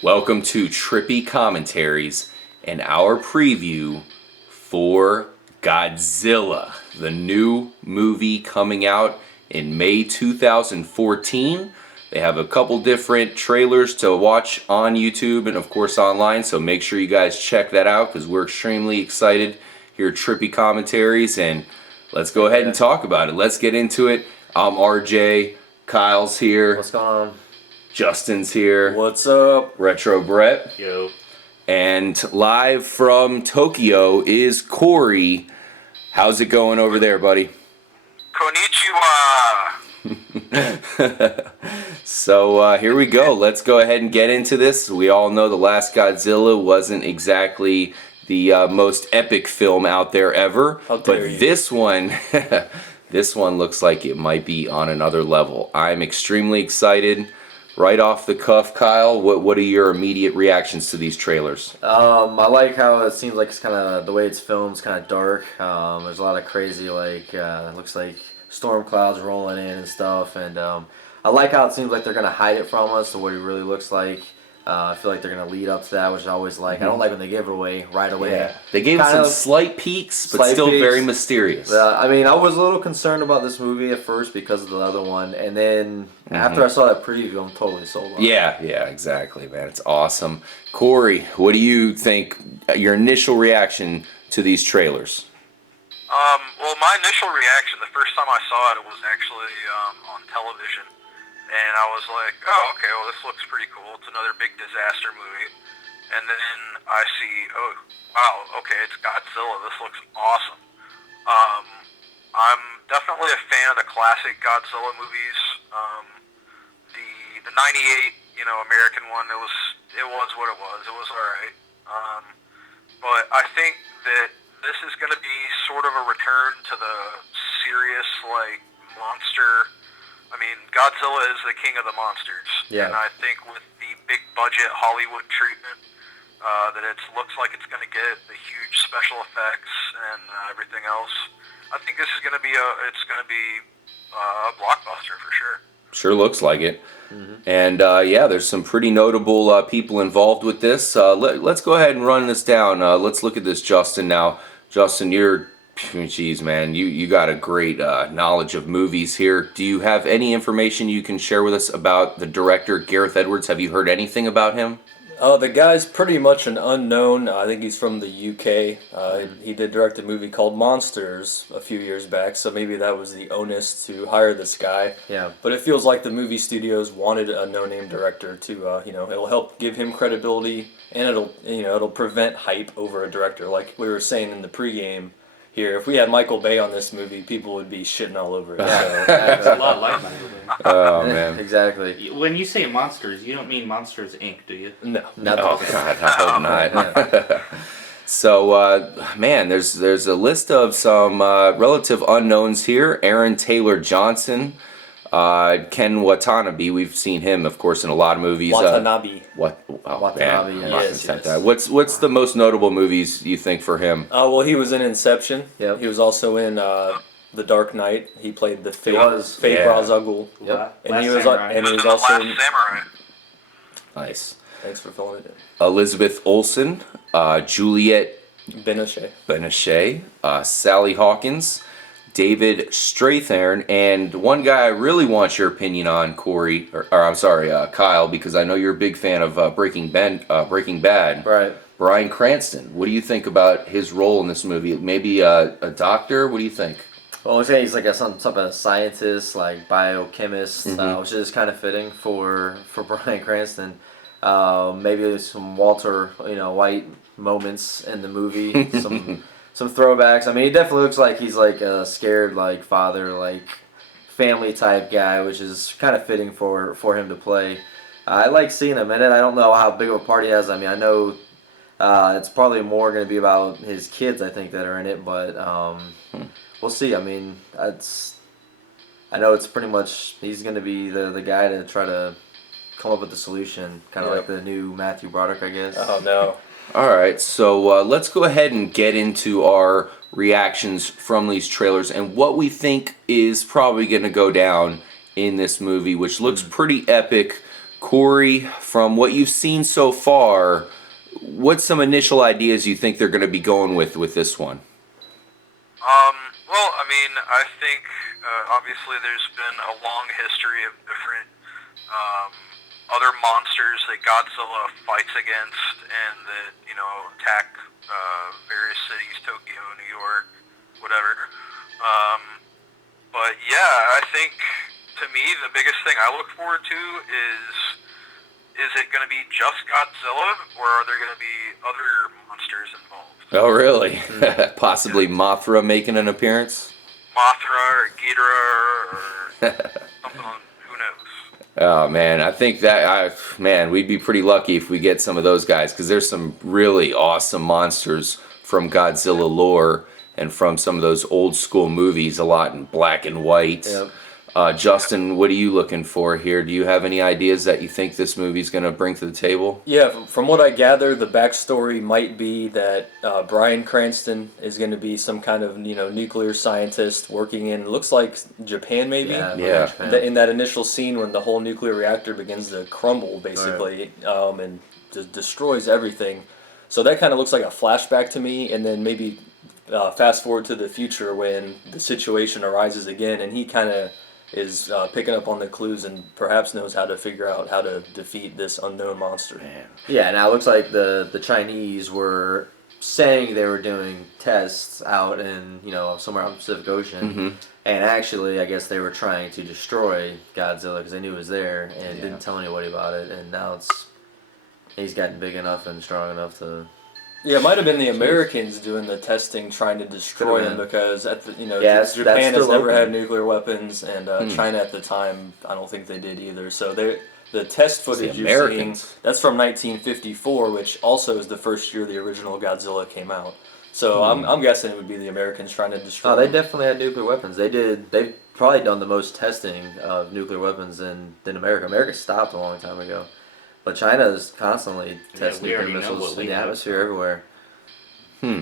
Welcome to Trippy Commentaries and our preview for Godzilla, the new movie coming out in May 2014. They have a couple different trailers to watch on YouTube and of course online, so make sure you guys check that out because we're extremely excited here at Trippy Commentaries, and let's go ahead and talk about it. Let's get into it. I'm RJ, Kyle's here. What's going on? Justin's here. What's up? Retro Brett. Yo. And live from Tokyo is Corey. How's it going over there, buddy? Konnichiwa! So here we go. Let's go ahead and get into this. We all know the last Godzilla wasn't exactly the most epic film out there ever. How dare you. This one, this one looks like it might be on another level. I'm extremely excited. Right off the cuff, Kyle, what are your immediate reactions to these trailers? I like how it seems like it's kind of, the way it's filmed is kind of dark. There's a lot of crazy, like, it looks like storm clouds rolling in and stuff. And I like how it seems like they're going to hide it from us, to what he really looks like. I feel like they're going to lead up to that, which I always like. I don't like when they give it away right away. Yeah. They gave some slight peeks, but still very mysterious. I mean, I was a little concerned about this movie at first because of the other one, and then after I saw that preview, I'm totally sold on it. Yeah, exactly, man. It's awesome. Corey, what do you think, your initial reaction to these trailers? Well, my initial reaction, the first time I saw it, was actually on television. And I was like, oh, okay, well, this looks pretty cool. It's another big disaster movie. And then I see, oh, wow, okay, it's Godzilla. This looks awesome. I'm definitely a fan of the classic Godzilla movies. The 98, American one, it was what it was. It was all right. But I think that this is going to be sort of a return to the serious, like, monster. I mean, Godzilla is the king of the monsters. Yeah. And I think with the big budget Hollywood treatment that it looks like it's going to get, the huge special effects and everything else, I think this is going to be a blockbuster for sure. Sure looks like it. And there's some pretty notable people involved with this. Let's go ahead and run this down. Let's look at this, Justin. Now, Justin, geez, man, you got a great knowledge of movies here. Do you have any information you can share with us about the director, Gareth Edwards? Have you heard anything about him? The guy's pretty much an unknown. I think he's from the UK. He did direct a movie called Monsters a few years back, so maybe that was the onus to hire this guy. Yeah. But it feels like the movie studios wanted a no-name director to, it'll help give him credibility, and it'll prevent hype over a director. Like we were saying in the pregame here, if we had Michael Bay on this movie, people would be shitting all over it. It's a lot like that. Oh, man. Exactly. When you say monsters, you don't mean Monsters Inc., do you? No. Oh, God, I hope not. So, man, there's a list of some relative unknowns here. Aaron Taylor Johnson, Ken Watanabe. We've seen him, of course, in a lot of movies. Watanabe. Watanabe, man, yes. What's the most notable movies you think for him? Well, he was in Inception. Yep. He was also in The Dark Knight. He played the Fate Ra's al Ghul. Yep. And he was Samurai. and he was The also Last in, Samurai. Nice. thanks for filling it in. Elizabeth Olsen, Juliette Binoche. Sally Hawkins, David Strathairn, and one guy I really want your opinion on, Corey, or I'm sorry, Kyle, because I know you're a big fan of Breaking Bad. Right. Bryan Cranston. What do you think about his role in this movie? Maybe a doctor? What do you think? Well, I'm saying he's like some type of scientist, like biochemist, which is kind of fitting for Bryan Cranston. Maybe some Walter, White moments in the movie, some throwbacks. I mean, he definitely looks like he's like a scared, like father, like family type guy, which is kind of fitting for him to play. I like seeing him in it. I don't know how big of a part he has. I mean, I know it's probably more going to be about his kids, I think, that are in it, but we'll see. I mean, I know it's pretty much he's going to be the guy to try to come up with the solution, kind of like the new Matthew Broderick, I guess. Oh no. All right, so let's go ahead and get into our reactions from these trailers and what we think is probably going to go down in this movie, which looks pretty epic Corey, from what you've seen so far, what's some initial ideas you think they're going to be going with this one? Well, I mean, I think obviously there's been a long history of different other monsters that Godzilla fights against and that, attack various cities, Tokyo, New York, whatever. But yeah, I think to me the biggest thing I look forward to is it going to be just Godzilla or are there going to be other monsters involved? Oh, really? Possibly Mothra making an appearance? Mothra or Ghidorah or something on, who knows? Oh, man, I think we'd be pretty lucky if we get some of those guys, because there's some really awesome monsters from Godzilla lore and from some of those old school movies, a lot in black and white. Yep. Justin, what are you looking for here? Do you have any ideas that you think this movie's going to bring to the table? Yeah, from what I gather, the backstory might be that Bryan Cranston is going to be some kind of nuclear scientist working in, looks like Japan maybe. Yeah. Japan. In that initial scene when the whole nuclear reactor begins to crumble basically, and just destroys everything. So that kind of looks like a flashback to me, and then maybe fast forward to the future when the situation arises again, and he kind of is picking up on the clues and perhaps knows how to figure out how to defeat this unknown monster. Man. Yeah, now it looks like the Chinese were saying they were doing tests out in somewhere out in the Pacific Ocean, and actually I guess they were trying to destroy Godzilla because they knew it was there and didn't tell anybody about it, and now he's gotten big enough and strong enough to. Yeah, it might have been the Americans doing the testing, trying to destroy him, because that's Japan has still never had open. nuclear weapons, and China at the time, I don't think they did either. So the test footage you're seeing, Americans. that's from 1954, which also is the first year the original Godzilla came out. So I'm guessing it would be the Americans trying to destroy. Oh, they him. definitely had nuclear weapons. They've probably done the most testing of nuclear weapons than America. America stopped a long time ago. But China is constantly testing we nuclear already know missiles what we in the have, atmosphere so. everywhere.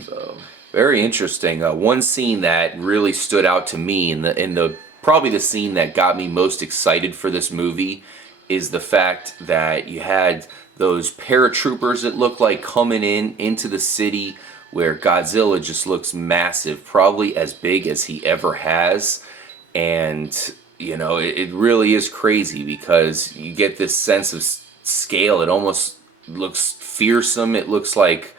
So Very interesting. One scene that really stood out to me, probably the scene that got me most excited for this movie, is the fact that you had those paratroopers that looked like coming into the city, where Godzilla just looks massive, probably as big as he ever has, and it really is crazy because you get this sense of scale. It almost looks fearsome. It looks like,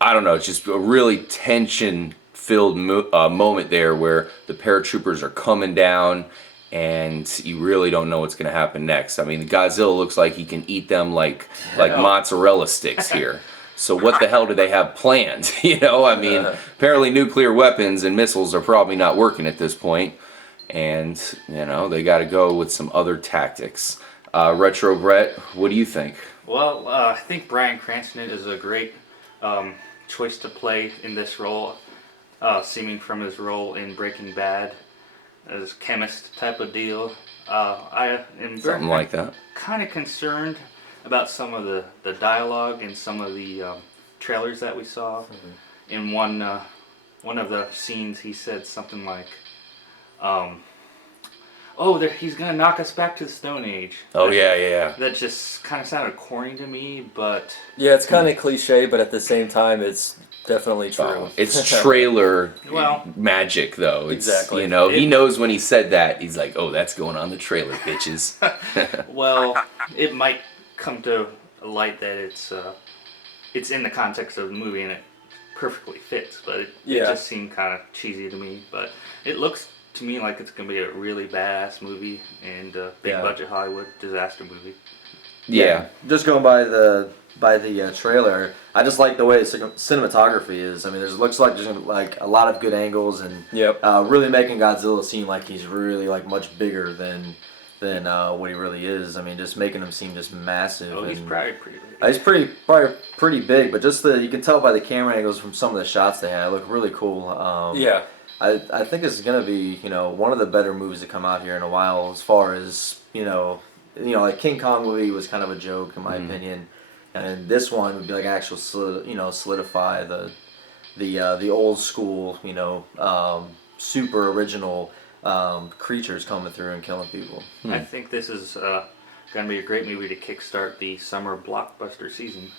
I don't know, it's just a really tension-filled moment there where the paratroopers are coming down and you really don't know what's going to happen next. I mean, Godzilla looks like he can eat them like mozzarella sticks here. So what the hell do they have planned? I mean, apparently nuclear weapons and missiles are probably not working at this point, and they got to go with some other tactics. Retro Brett, what do you think? Well, I think Bryan Cranston is a great choice to play in this role, seeming from his role in Breaking Bad as chemist type of deal. I am Something like that. kind of concerned about some of the dialogue in some of the trailers that we saw. In one of the scenes, he said something like, he's gonna knock us back to the Stone Age. Oh, yeah. That just kind of sounded corny to me, but Yeah, it's kind of cliche, but at the same time, it's definitely true. It's trailer Well, magic, though. It's, Exactly. he knows when he said that. He's like, oh, that's going on the trailer, bitches. well, it might come to light that it's in the context of the movie and it perfectly fits, but it just seemed kind of cheesy to me. But it looks to me like it's gonna be a really badass movie and a big budget Hollywood disaster movie. Yeah. just going by the trailer, I just like the way cinematography is. I mean, looks like there's like a lot of good angles and really making Godzilla seem like he's really like much bigger than what he really is. I mean, just making him seem just massive. Oh, he's and, probably pretty big. He's probably pretty big, but just you can tell by the camera angles from some of the shots they had. It look really cool. I think it's gonna be one of the better movies to come out here in a while. As far as like King Kong movie was kind of a joke in my opinion, and this one would be like actual solidify the old school super original creatures coming through and killing people. I think this is going to be a great movie to kickstart the summer blockbuster season.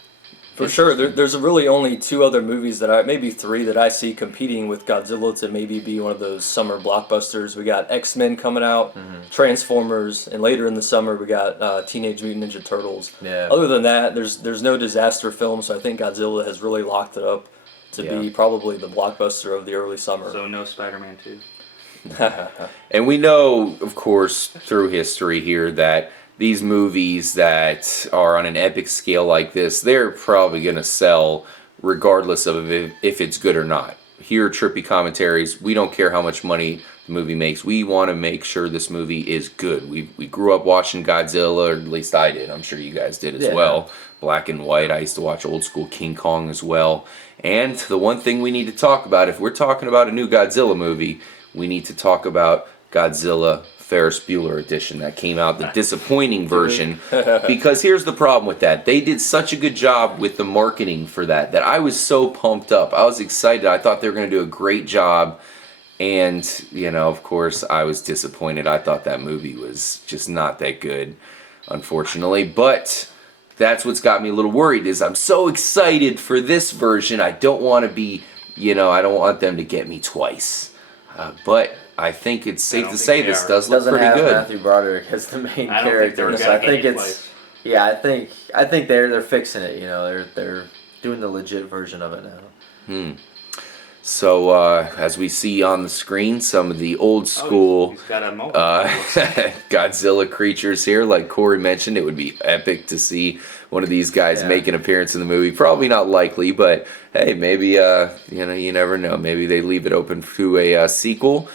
For sure, there's really only 2 other movies maybe 3 that I see competing with Godzilla to maybe be one of those summer blockbusters. We got X-Men coming out, Transformers, and later in the summer we got Teenage Mutant Ninja Turtles. Yeah. Other than that, there's no disaster film, so I think Godzilla has really locked it up to be probably the blockbuster of the early summer. So no Spider-Man 2. And we know, of course, through history here that these movies that are on an epic scale like this, they're probably going to sell regardless of if it's good or not. Here at Trippy Commentaries, we don't care how much money the movie makes. We want to make sure this movie is good. We grew up watching Godzilla, or at least I did. I'm sure you guys did as well. Black and white. I used to watch old school King Kong as well. And the one thing we need to talk about, if we're talking about a new Godzilla movie, we need to talk about Godzilla Ferris Bueller edition that came out, the disappointing version. Because here's the problem with that. They did such a good job with the marketing for that I was so pumped up. I was excited. I thought they were going to do a great job. And, of course, I was disappointed. I thought that movie was just not that good, unfortunately. But that's what's got me a little worried is I'm so excited for this version. I don't want to be, I don't want them to get me twice. But I think it's safe to say this does look pretty good. Matthew Broderick as the main character, so I think it's I think they're fixing it. They're doing the legit version of it now. So as we see on the screen, some of the old school he's got a Godzilla creatures here, like Corey mentioned, it would be epic to see one of these guys make an appearance in the movie. Probably not likely, but hey, maybe you never know. Maybe they leave it open to a sequel.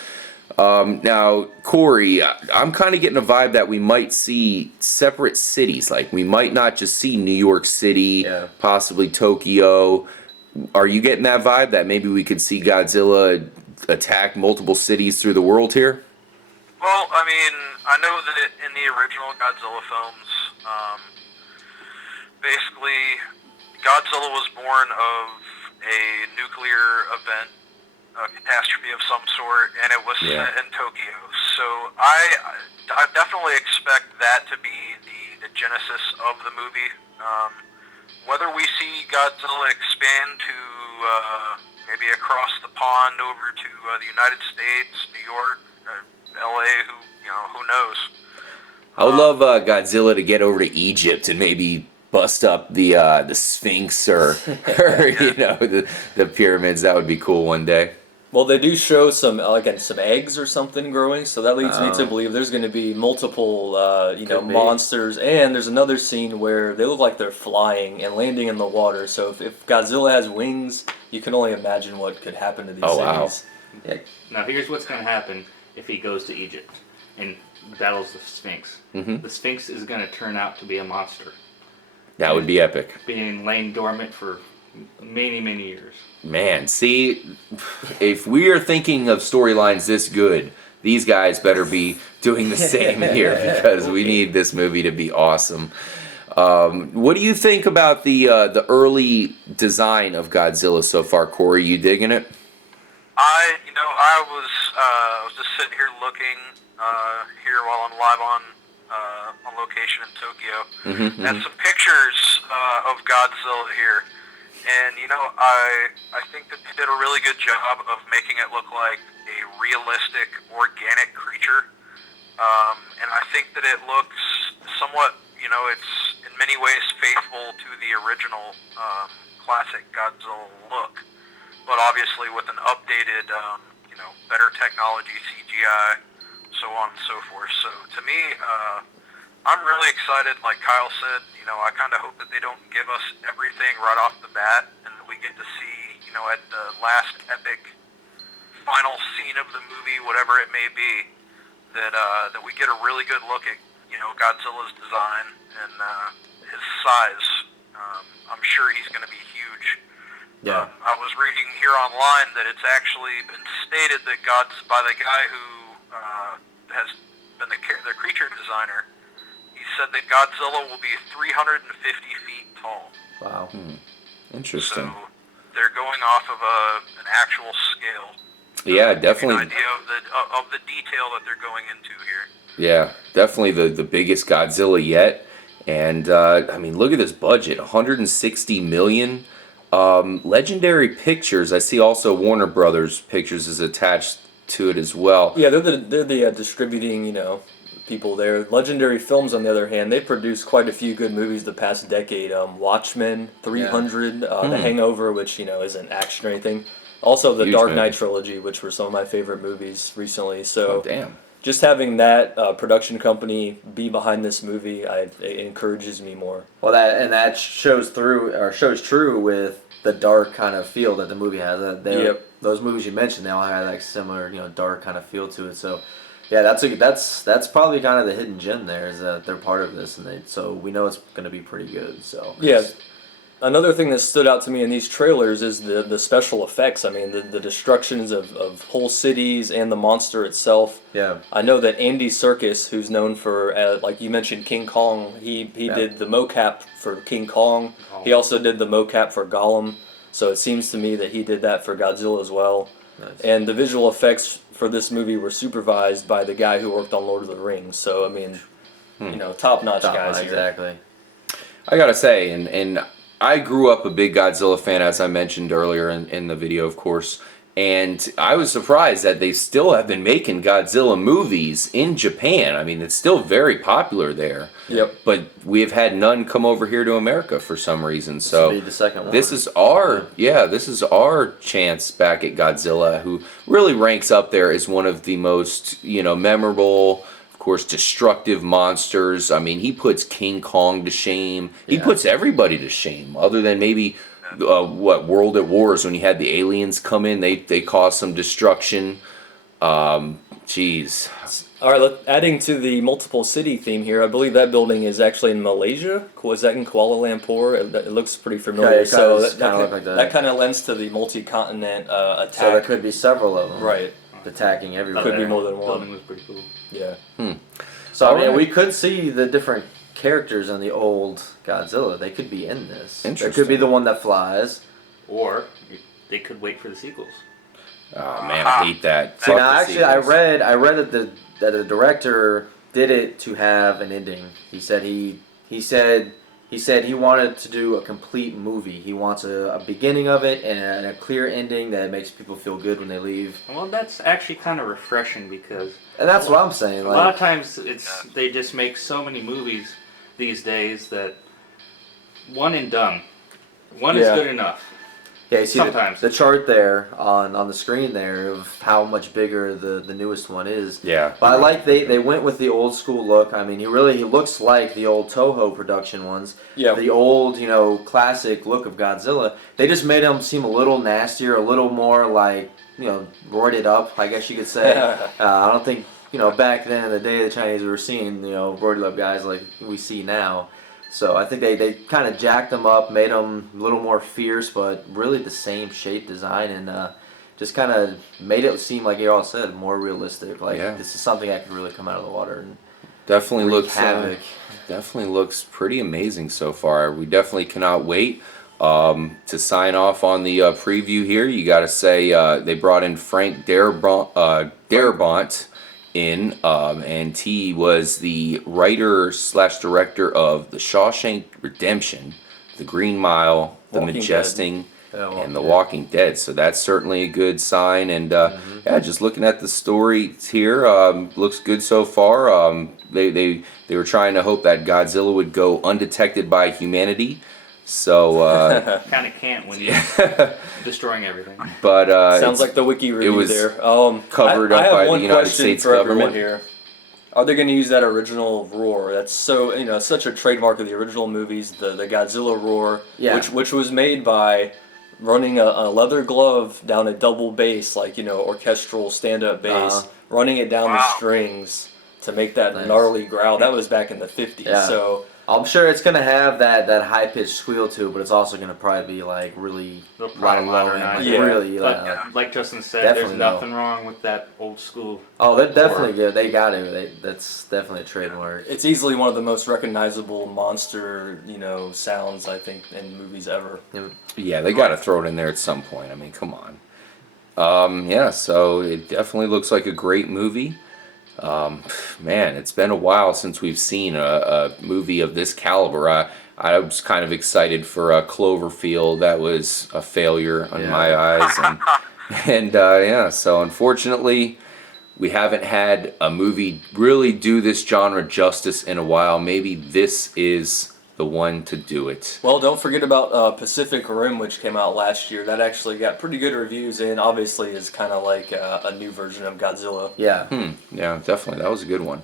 Now, Corey, I'm kind of getting a vibe that we might see separate cities. Like, we might not just see New York City, possibly Tokyo. Are you getting that vibe that maybe we could see Godzilla attack multiple cities through the world here? Well, I mean, I know that in the original Godzilla films, basically, Godzilla was born of a nuclear event, a catastrophe of some sort, and it was set in Tokyo. So I definitely expect that to be the genesis of the movie. Whether we see Godzilla expand to maybe across the pond over to the United States, New York, LA, who knows? I would love Godzilla to get over to Egypt and maybe bust up the Sphinx or the pyramids. That would be cool one day. Well, they do show some eggs or something growing, so that leads me to believe there's going to be multiple, monsters. And there's another scene where they look like they're flying and landing in the water. So if Godzilla has wings, you can only imagine what could happen to these cities. Wow. Yeah. Now, here's what's going to happen if he goes to Egypt and battles the Sphinx. Mm-hmm. The Sphinx is going to turn out to be a monster. That would be epic. Being laying dormant for many, many years. Man, see, if we are thinking of storylines this good, these guys better be doing the same here because we need this movie to be awesome. What do you think about the early design of Godzilla so far, Corey? You digging it? I was just sitting here looking here while I'm live on location in Tokyo, and some pictures of Godzilla here. And, I think that they did a really good job of making it look like a realistic, organic creature. And I think that it looks somewhat, it's in many ways faithful to the original classic Godzilla look. But obviously with an updated, better technology, CGI, so on and so forth. So to me, I'm really excited. Like Kyle said, I kind of hope that they don't give us everything right off the bat, and that we get to see, at the last epic final scene of the movie, whatever it may be, that we get a really good look at, Godzilla's design and his size. I'm sure he's going to be huge. Yeah. I was reading here online that it's actually been stated that by the guy who has been the creature designer. He said that Godzilla will be 350 feet tall. Wow. Interesting. So they're going off of an actual scale. Yeah, give you definitely. an idea of the detail that they're going into here. Yeah, definitely the biggest Godzilla yet. And I mean, look at this budget, 160 million. Legendary Pictures. I see also Warner Brothers Pictures is attached to it as well. Yeah, they're the distributing, people there. Legendary Films, on the other hand, they produced quite a few good movies the past decade. Watchmen, 300, The Hangover, which isn't action or anything. Also, the Huge Dark movie. Knight trilogy, which were some of my favorite movies recently. So Oh, damn. just having that production company be behind this movie, it encourages me more. Well, that shows true with the dark kind of feel that the movie has. Yep. Those movies you mentioned, they all have like similar, dark kind of feel to it. So, yeah, that's probably kind of the hidden gem there, is that they're part of this, and so we know it's going to be pretty good. So Yeah. Another thing that stood out to me in these trailers is the special effects. I mean, the destructions of whole cities and the monster itself. yeah, I know that Andy Serkis, who's known for, like you mentioned, King Kong, he did the mocap for King Kong. He also did the mocap for Gollum. So it seems to me that he did that for Godzilla as well. Nice. And the visual effects for this movie were supervised by the guy who worked on Lord of the Rings. So, I mean, top-notch guys here. exactly. I gotta say, and I grew up a big Godzilla fan, as I mentioned earlier in the video, of course, and I was surprised that they still have been making Godzilla movies in Japan. I mean, it's still very popular there. Yep. But we've had none come over here to America for some reason. So This will be the second one. this is our chance back at Godzilla, who really ranks up there as one of the most, memorable, of course, destructive monsters. I mean, he puts King Kong to shame. He puts everybody to shame, other than maybe World at Wars, when you had the aliens come in, they caused some destruction. Jeez. All right, adding to the multiple city theme here, I believe that building is actually in Malaysia. Was that in Kuala Lumpur? It looks pretty familiar. Yeah, it so does kinda look like that. that kind of lends to the multi-continent attack. So there could be several of them, Right. attacking everywhere. Could be more than one. Building was pretty cool. Yeah. So I mean, Alright. we could see the different characters in the old Godzilla. They could be in this. There could Interesting. be the one that flies. Or they could wait for the sequels. Oh man, I hate that. See, Fuck now the actually, I sequels. read that the director did it to have an ending. He said he wanted to do a complete movie. He wants a beginning of it and a clear ending that makes people feel good when they leave. Well, that's actually kind of refreshing because And that's what I'm saying. a lot Like, of times they just make so many movies these days that one and done. One is Yeah. good enough. yeah, you see sometimes. the chart there on the screen there of how much bigger the newest one is. Yeah. But I like they went with the old school look. I mean, he looks like the old Toho production ones. Yeah. The old, classic look of Godzilla. They just made him seem a little nastier, a little more like, roided up, I guess you could say. I don't think, back then in the day, the Chinese were seeing, roided up guys like we see now. So I think they kind of jacked him up, made him a little more fierce, but really the same shape, design, and just kind of made it seem like you all said, more realistic. Like this is something that could really come out of the water and Definitely wreak looks havoc. definitely looks pretty amazing so far. We definitely cannot wait to sign off on the preview here. You got to say they brought in Frank Darabont in, and he was the writer / director of The Shawshank Redemption, The Green Mile, The Walking Majestic, Oh, and The Walking Dead. So that's certainly a good sign. And just looking at the story here, looks good so far. They were trying to hope that Godzilla would go undetected by humanity. So, Kind of can't when you're destroying everything. but Sounds like the wiki review was there. covered I up have by the one United question States for everyone government. here. Are they going to use that original roar? That's so such a trademark of the original movies. The Godzilla roar, Yeah. which was made by running a leather glove down a double bass, like orchestral stand-up bass, running it down the strings to make that Nice. gnarly growl. That was back in the 50s. Yeah. So I'm sure it's gonna have that high pitched squeal too, but it's also gonna probably be like really They'll probably low modernize end, it. like Yeah. really But like Justin said, Definitely there's no. nothing wrong with that old school. Oh, they're definitely good. They got it. That's definitely a trademark. it's easily one of the most recognizable monster sounds I think in movies ever. Yeah, they got to throw it in there at some point. I mean, come on. Yeah, so it definitely looks like a great movie. Man, it's been a while since we've seen a movie of this caliber. I was kind of excited for Cloverfield. That was a failure in my eyes, and yeah. So unfortunately, we haven't had a movie really do this genre justice in a while. Maybe this is the one to do it. Well, don't forget about Pacific Rim, which came out last year. That actually got pretty good reviews, and obviously is kind of like a new version of Godzilla. Yeah. Yeah, definitely. That was a good one.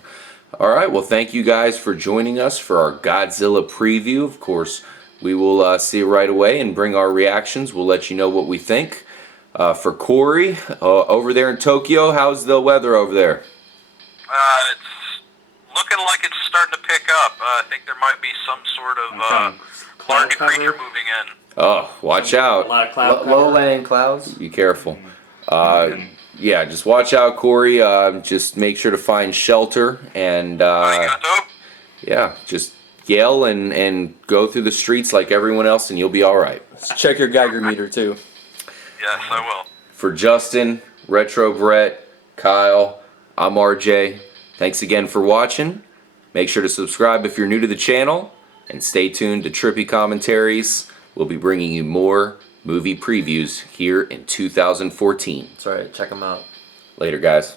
All right. Well, thank you guys for joining us for our Godzilla preview. Of course, we will see you right away and bring our reactions. We'll let you know what we think. For Corey, over there in Tokyo, how's the weather over there? It's looking like it's starting to pick up. I think there might be some sort of large creature moving in. Oh, watch A out. lot of cloud cover. Low-laying clouds. Be careful. Yeah, just watch out, Corey. Just make sure to find shelter and Arigato. yeah, just yell and go through the streets like everyone else, and you'll be all right. Check your Geiger meter too. Yes, I will. For Justin, Retro Brett, Kyle, I'm RJ. Thanks again for watching. Make sure to subscribe if you're new to the channel, and stay tuned to Trippy Commentaries. We'll be bringing you more movie previews here in 2014. That's right. Check them out. Later, guys.